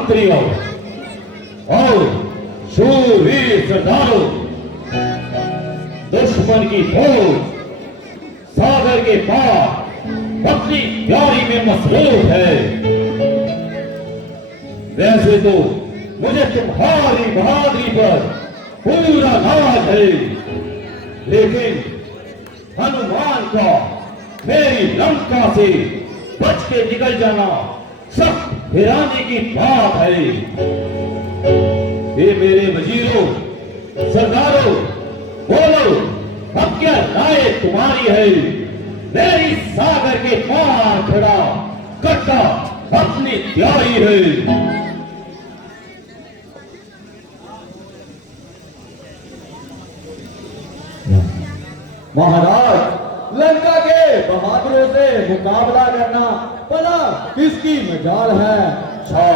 मंत्रियों और शूरवीर सरदारों, दुश्मन की फौज सागर के पार अपनी तैयारी में मसरूफ है। वैसे तो मुझे तुम्हारी बहादुरी पर पूरा नाज है, लेकिन हनुमान का मेरी लंका से बच के निकल जाना सख्त हैरानी की बात है। ये मेरे वजीरों, सरदारों, बोलो अब क्या राय तुम्हारी है? मेरी सागर के पार खड़ा कट्टा अपनी तैयारी है। महाराज, लंका के बहादुरों से मुकाबला करना भला किसकी मजाल है? अच्छा,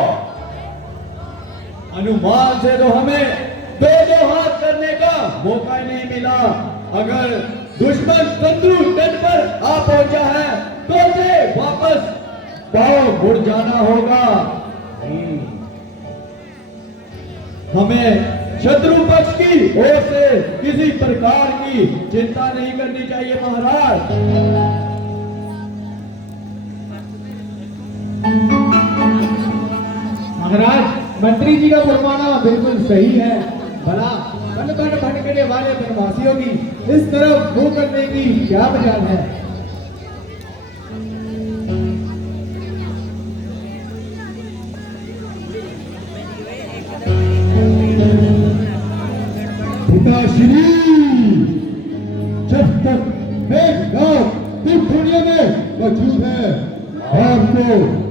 हनुमान से तो हमें दो हाथ करने का मौका ही नहीं मिला। अगर दुश्मन शत्रु तट पर आ पहुंचा है तो उसे वापस पांव मुड़ जाना होगा। हमें शत्रु पक्ष की ओर से किसी प्रकार की चिंता नहीं करनी चाहिए महाराज। महाराज, मंत्री जी का फरमाना बिल्कुल सही है। भला बनकट भटकने वाले वनवासियों की इस तरफ मुंह करने की क्या मजाल है? पिताश्री, जब तक मेघनाथ इस दुनिया में मौजूद है, आपको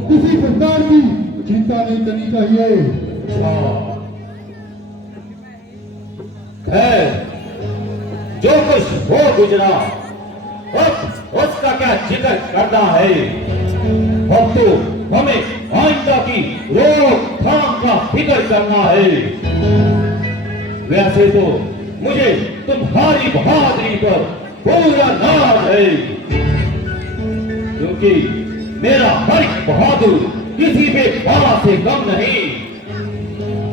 किसी प्रकार की चिंता नहीं करनी चाहिए। खैर, जो कुछ हो गुजरा अब उसका क्या जिक्र करना है। अब तो हमें आइंदा की रोकथाम का फिक्र करना है। वैसे तो मुझे तुम्हारी बहादुरी पर पूरा नाज है, क्योंकि मेरा हर बहादुर किसी भी बात से कम नहीं।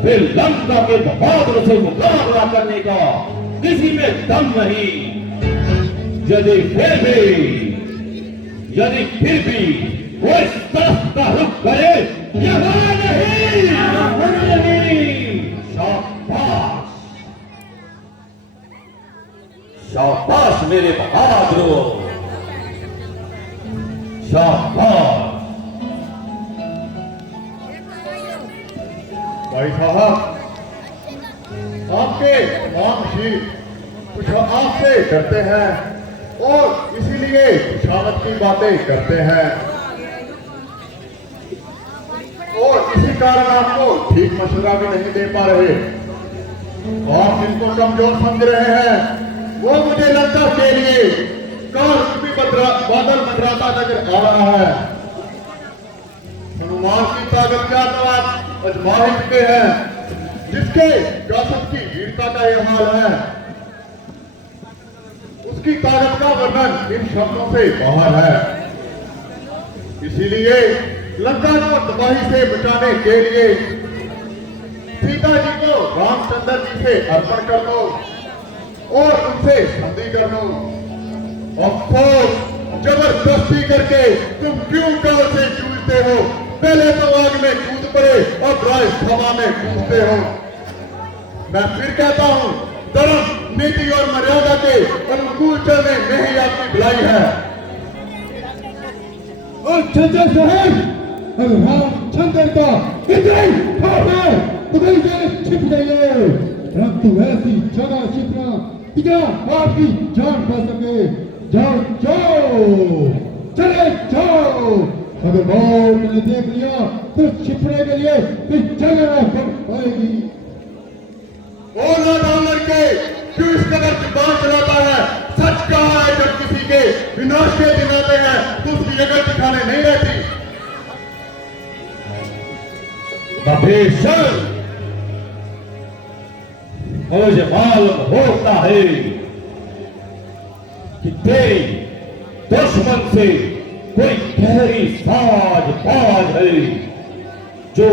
फिर लंका के बहादुर से मुकाबला करने का किसी में दम नहीं। यदि फिर भी वो इस तरफ का रुख करे, यहाँ नहीं। शाबाश, शाबाश मेरे बहादुरों, शाबाश। भाई साहब, आपके तमाम शीर कुछ आपसे डरते हैं और इसीलिए खुशामद की बातें करते हैं, और इसी कारण आपको ठीक मशवरा भी नहीं दे पा रहे। आप जिनको कमजोर समझ रहे हैं, वो मुझे लंका के लिए बादल मंडराता नजर आ रहा है। हनुमान की ताकत क्या तो आप अजमा ही चुके हैं, जिसके कासम की वीरता का यह हाल है, उसकी ताकत का वर्णन इन शब्दों से बाहर है। इसीलिए लंका को तबाही से बचाने के लिए सीता जी को रामचंद्र जी से अर्पण कर दो और उनसे संधि कर दो। अफसोस, जबरदस्ती करके तुम क्यों काल से जूझते हो? पहले तो आग में कूद पड़े और राजसभा में कूदते हो। मैं फिर कहता हूँ, धर्म, नीति और मर्यादा के अनुकूल चलने में ही आपकी भलाई है। छज्जा साहब, अगर रामचंद्र का इतना ही खौफ है तो कहीं जाने छिप जाइए, परंतु ऐसी जगह छिपना कि जहाँ आपकी जान बच सके। जाओ जाओ, चले जाओ। अगर मौत ने देख लिया तो छिपने के लिए फिर जगह बन पाएगी। लड़के क्यों इस कदर जुबान चलाता है? सच कहा है, जब किसी के विनाश के दिन आते हैं तो उसकी अकल दिखाने नहीं रहती। मुझे मालूम होता है कि तेरी दुश्मन से कोई गहरी साज-बाज है, जो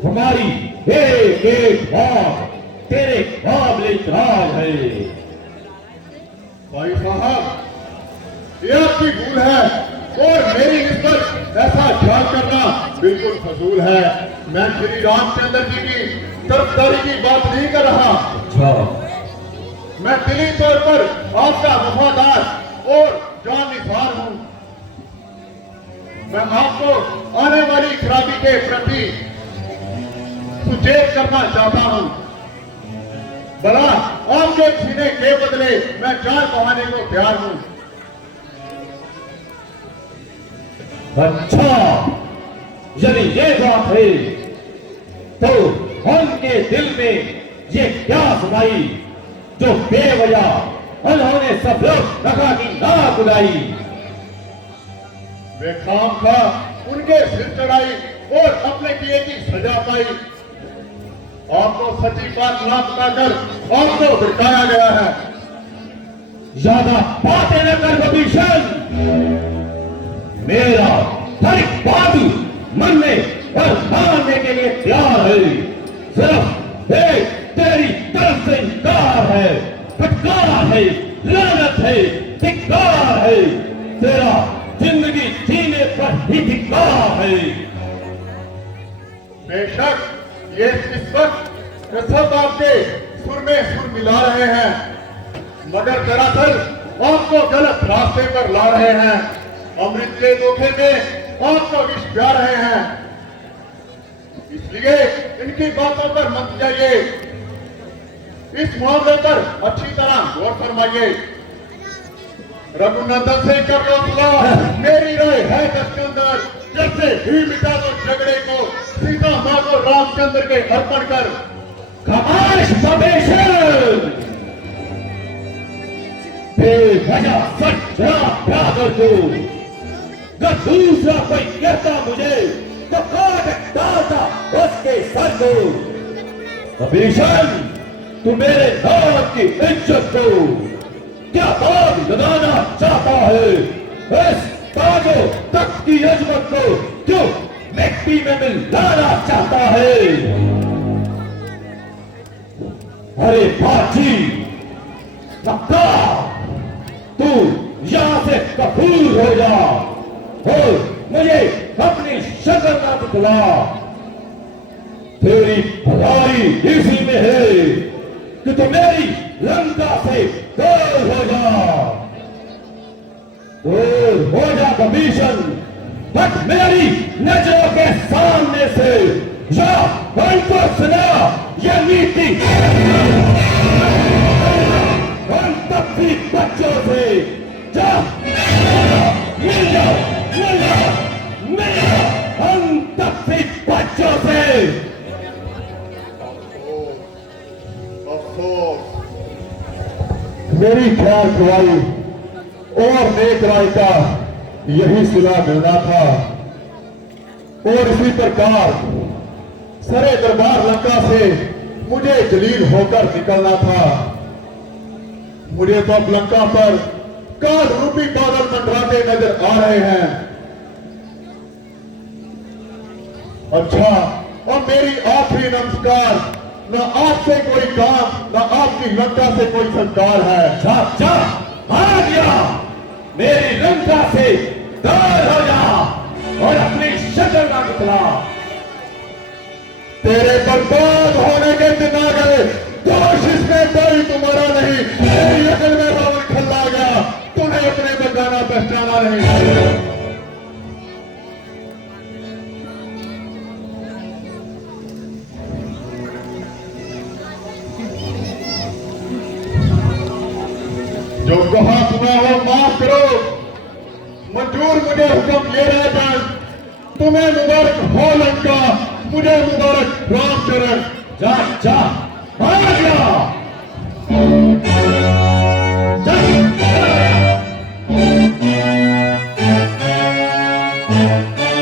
हमारी एक एक बात तेरे काबिल इतराज है। भाई साहब, ये आपकी भूल है और मेरी निस्बत ऐसा ख्याल करना बिल्कुल फजूल है। मैं श्री रामचंद्र जी की तरफदारी की बात नहीं कर रहा। अच्छा, मैं दिली तौर पर आपका वफादार और जानिसार हूं। मैं आपको आने वाली खराबी के प्रति सुचेत करना चाहता हूं। भला आपके सीने के बदले मैं जान बहाने को तैयार हूं। अच्छा, यदि ये बात है तो उनके दिल में ये क्या सुनाई जो बेवजह उन्होंने सब लोग रखा की नाक उड़ाई। वे खाम खा उनके सिर चढ़ाई और अपने किए की सजा पाई। आपको सच्ची बात ना बताकर आपको भड़काया गया है। ज्यादा बातें न कर विभीषण, मेरा हर एक बात मन में और मानने के लिए तैयार है। सिर्फ एक तेरी तरफ से इनकार है, फटकार है, लानत है, धिक्कार है। तेरा जिंदगी जीने पर ही धिक्कार है। बेशक ये इस वक्त सब आपके सुर में सुर मिला रहे हैं, मगर दरअसल आपको गलत रास्ते पर ला रहे हैं। अमृत के धोखे में आपको विष पिला रहे हैं। इसलिए इनकी बातों पर मत जाइए। इस मामले पर अच्छी तरह गौर फरमाइए। रघुनंदन से कर लो सुलह, मेरी राय है इसके अंदर जैसे ही मिटा दो झगड़े को, सीता मां को रामचंद्र के अर्पण कर। खामोश विभीषण, बेवजह सच प्यार कर दो। अगर दूसरा कोई कहता मुझे तो काट डालता उसके सर को। विभीषण, तू मेरे नाम की इज्जत को क्या दाग लगाना चाहता है? इस ताजो तख्त की अजमत को क्यों मिट्टी में मिलाना चाहता है? अरे बाजी, पक्का तू यहां से कपूर हो जा और मुझे अपनी शक्ल ना दिखला। तेरी भलाई इसी में है कि तू मेरी लंका से दूर हो जा। दूर हो जा विभीषण, बट मेरी नजरों के सामने से या उनको सुना यह नीति उन तभी बच्चों से जा मिल जाओ, मिल जाओ, मिल जाओ उन तभी बच्चों से। अफसोस, मेरी ख्याल खुआई और नेक राय का यही सिला मिलना था और इसी प्रकार सरे दरबार लंका से मुझे जलील होकर निकलना था। मुझे तो अब लंका पर काल रूपी बादल मंडराते नजर आ रहे हैं। अच्छा, और मेरी आखिरी नमस्कार, न आपसे कोई काम, न आपकी लंका से कोई संस्कार है। जा जा, आ गया, मेरी लंका से दूर हो जा और अपनी शक्ल ना दिखला। तेरे बर्बाद होने के दिन आ गए, दोष इसमें कोई तुम्हारा नहीं। तेरी अकल में रावण खल्ला गया, तुम्हें अपने बचाना पहचाना नहीं। जो कहा सुना हो माफ करो, मंजूर मुझे हुक्म ये राजन, तुम्हें मुबारक हो लंका, मुझे मुबारक रामचरण। जा जा,